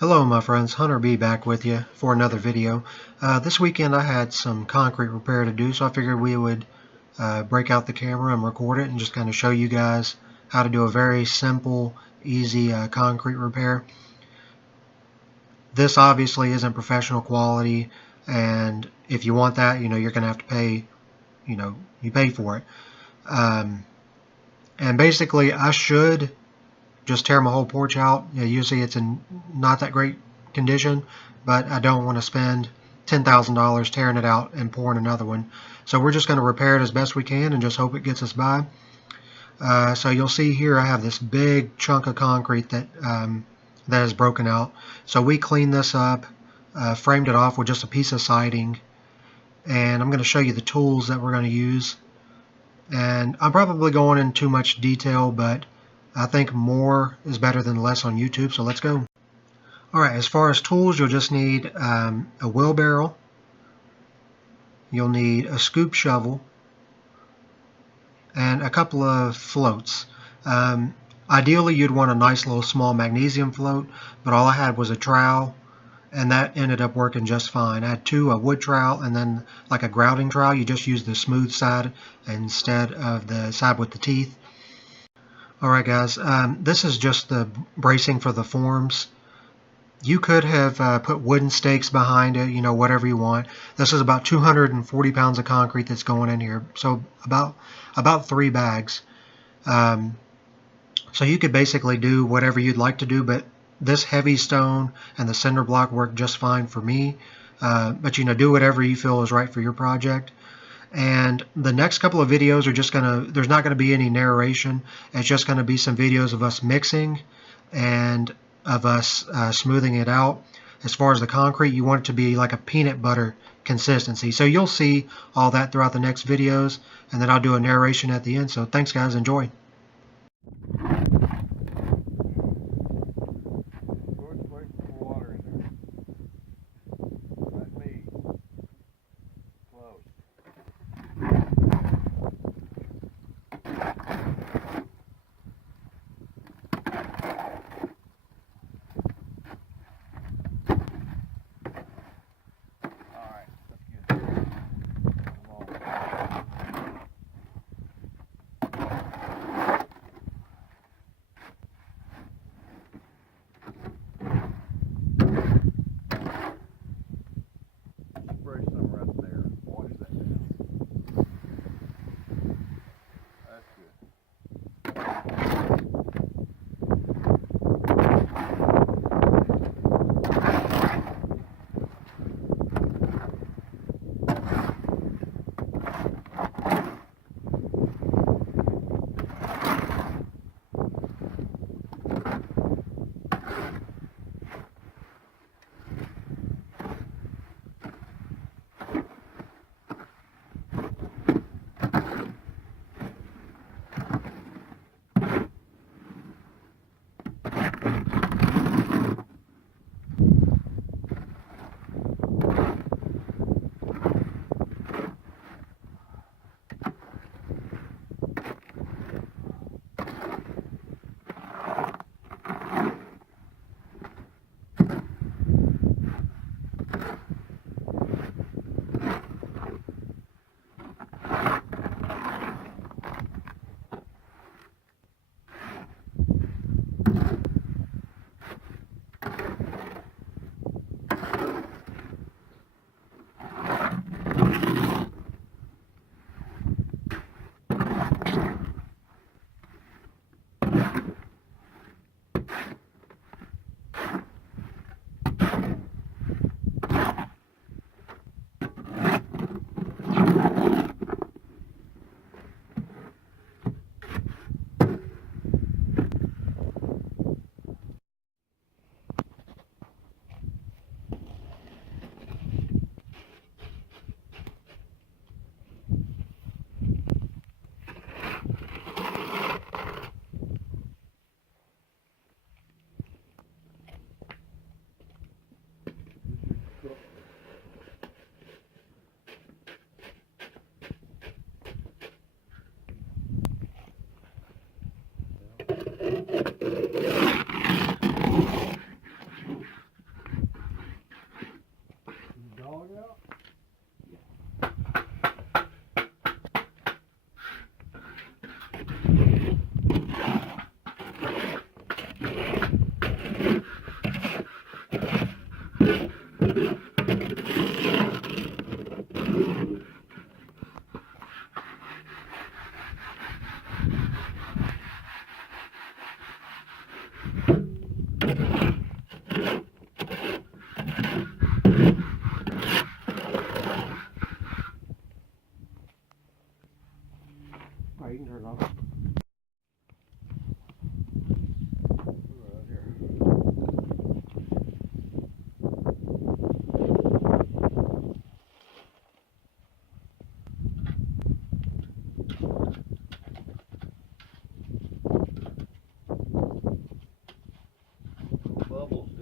Hello my friends, Hunter B back with you for another video. This weekend I had some concrete repair to do, so I figured we would break out the camera and record it and just kind of show you guys how to do a very simple, easy concrete repair. This obviously isn't professional quality, and if you want that, you're going to have to pay, you pay for it. And basically I should just tear my whole porch out. You see it's in not that great condition, but I don't want to spend $10,000 tearing it out and pouring another one. So we're just going to repair it as best we can and just hope it gets us by. So you'll see here I have this big chunk of concrete that that is broken out. So we cleaned this up, framed it off with just a piece of siding, and I'm going to show you the tools that we're going to use. And I'm probably going into too much detail, but I think more is better than less on YouTube, so let's go. Alright, as far as tools, you'll just need a wheelbarrow, you'll need a scoop shovel, and a couple of floats. Ideally, you'd want a nice little small magnesium float, but all I had was a trowel, and that ended up working just fine. I had two, a wood trowel and then like a grouting trowel. You just use the smooth side instead of the side with the teeth. Alright guys, this is just the bracing for the forms. You could have put wooden stakes behind it, whatever you want. This is about 240 pounds of concrete that's going in here, so about 3 bags. So you could basically do whatever you'd like to do, but this heavy stone and the cinder block work just fine for me. But do whatever you feel is right for your project. And the next couple of videos are just there's not gonna be any narration. It's just gonna be some videos of us mixing and of us smoothing it out. As far as the concrete, you want it to be like a peanut butter consistency. So you'll see all that throughout the next videos, and then I'll do a narration at the end. So thanks guys, enjoy.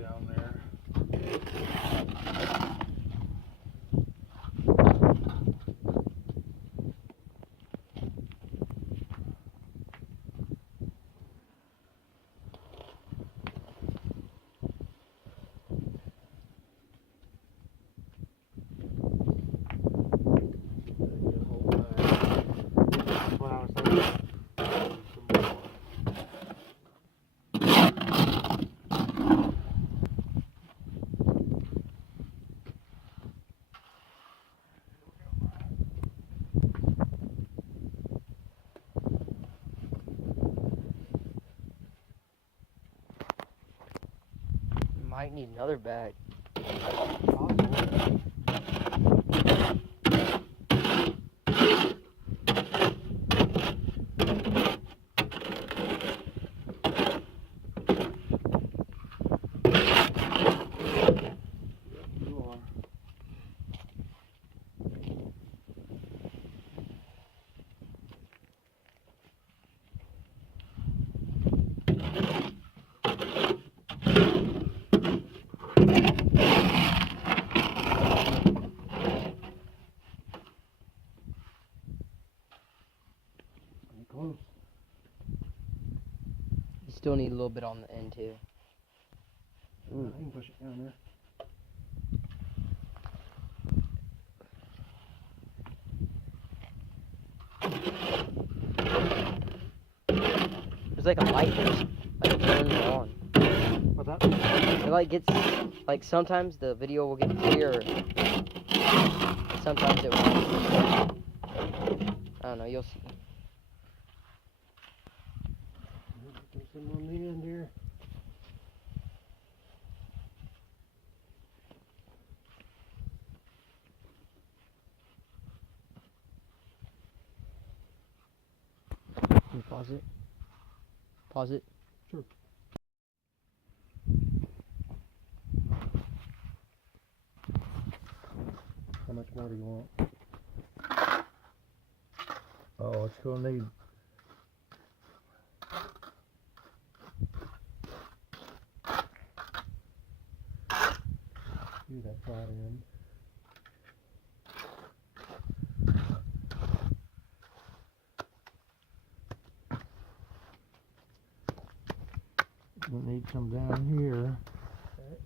down there. Might need another bag. Close. You still need a little bit on the end too. Ooh. I can push it down there. There's like a light that like turns on. What's that? It like gets like sometimes the video will get clearer. Sometimes it won't. I don't know, you'll see. There's some on the end here. Can you pause it? Pause it. Sure. How much more do you want? Oh, it's gonna need. Do that flat end. We'll need some down here. Okay.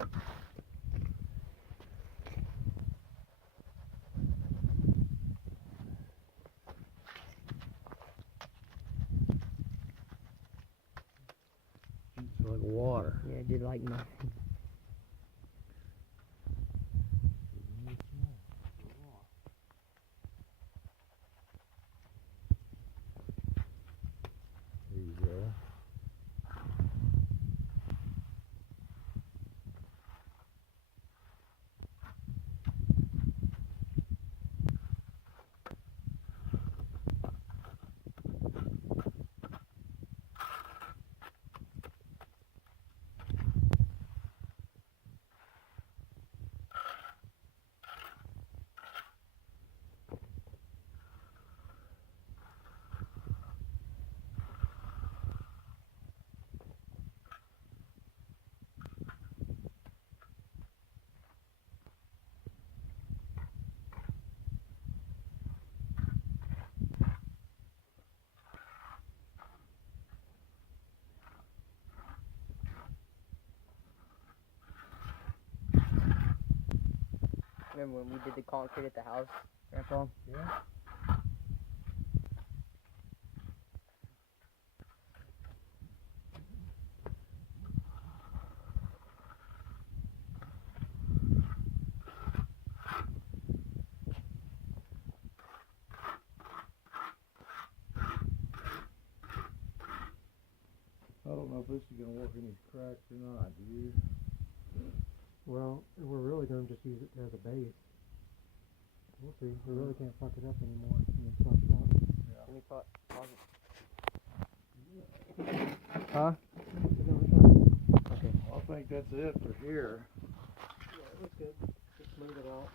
It's like water. Yeah, it did like nothing. There you go. Remember when we did the concrete at the house, Grandpa? Yeah. I don't know if this is going to work in these cracks or not, do you? Well, we're really going to just use it as a base. We'll see. We really can't fuck it up anymore. It's fucked up. Yeah. Let me pause it. Huh? Okay. I think that's it for here. Yeah, it looks good. Just smooth it out.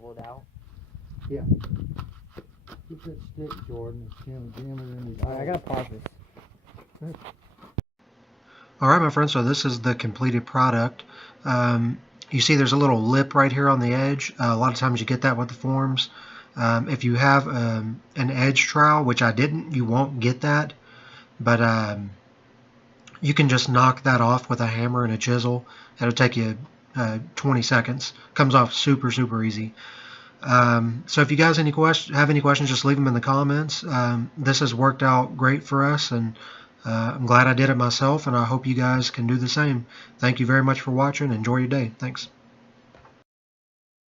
leveled out. Keep that stick, Jordan, and jam it in his Alright, I gotta pause this. Alright, my friends, so this is the completed product. You see there's a little lip right here on the edge. A lot of times you get that with the forms. If you have an edge trowel, which I didn't, you won't get that. But you can just knock that off with a hammer and a chisel. It'll take you 20 seconds. Comes off super, super easy. So if you guys have any questions, just leave them in the comments. This has worked out great for us, and I'm glad I did it myself, and I hope you guys can do the same. Thank you very much for watching. Enjoy your day. Thanks.